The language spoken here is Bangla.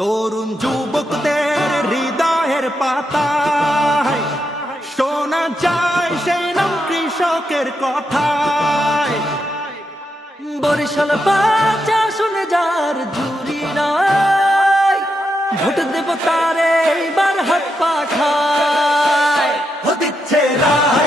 তরুণ যুবকদের হৃদয়ের পাতায় শোনা যায় সেই নাম কৃষকের কথায়। বরিশাল বাচ্চা শুনে যার জুড়ি নাই, ভোট দেব তারে এইবার হাত পাখায়। ও দিচ্ছে রাহ